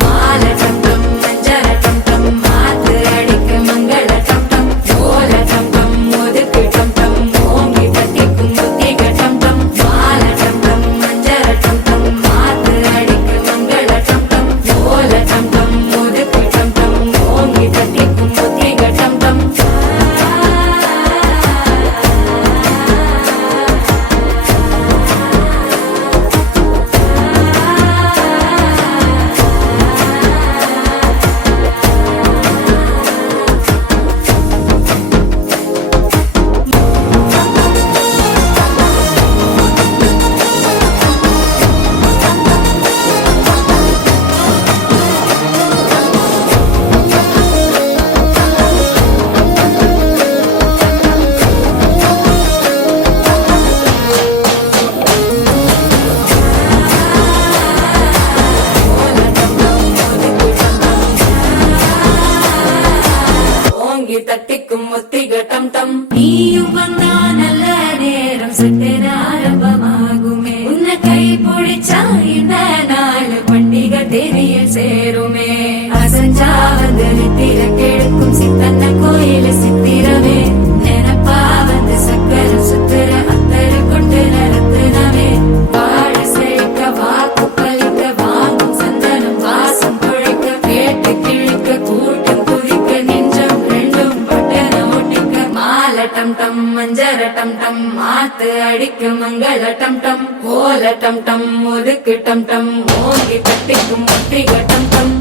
மால டம் டம் மஞ்சர டம் டம் மாத்து அடிக்க மங்கள டம் டம் ஓல டம் டம் ஒதுக்கு டம் டம் ஓங்கி தட்டிக்கும் புத்திக டம் டம் மால டம் டம் மஞ்சர டம் டம் மாத்து அடிக்க மங்கள டம் டம் ஓல டம் டம் ஒதுக்கு டம் டம் ஓங்கி தட்டிக்கும் புத்திக டம் டம் ஓங்கி தட்டிக்கும் முத்திக டம் டம் நீயும் வந்தா நல்ல நேரம் சட்டென ஆரம்பமாகுமே உன்னை கை பிடிச்சா இந்த நாள் பண்டிகை தேதியில் சேருமே அசஞ்சா வந்து நித்திர கெடுக்கும் சித்தன்ன கோயில சித்திரமே நினப்பா வந்து சக்கர சுத்திர அத்தர கொண்டு நடத்துனவே வாழ செழிக்க வாக்கு பலிக்க வாங்கும் சந்தனம் வாசம் குழைக்க கேட்டு கிழிக்க கூட்டம் குதிக்க நெஞ்சம் ரெண்டும் பட்டன ஒட்டிக்க மால டம் டம் மஞ்சர டம் டம் மாத்து அடிக்க மங்கள டம் டம் ஓல டம் டம் ஒதுக்கு டம் டம் ஓங்கி தட்டிக்கும் முத்திக டம் டம்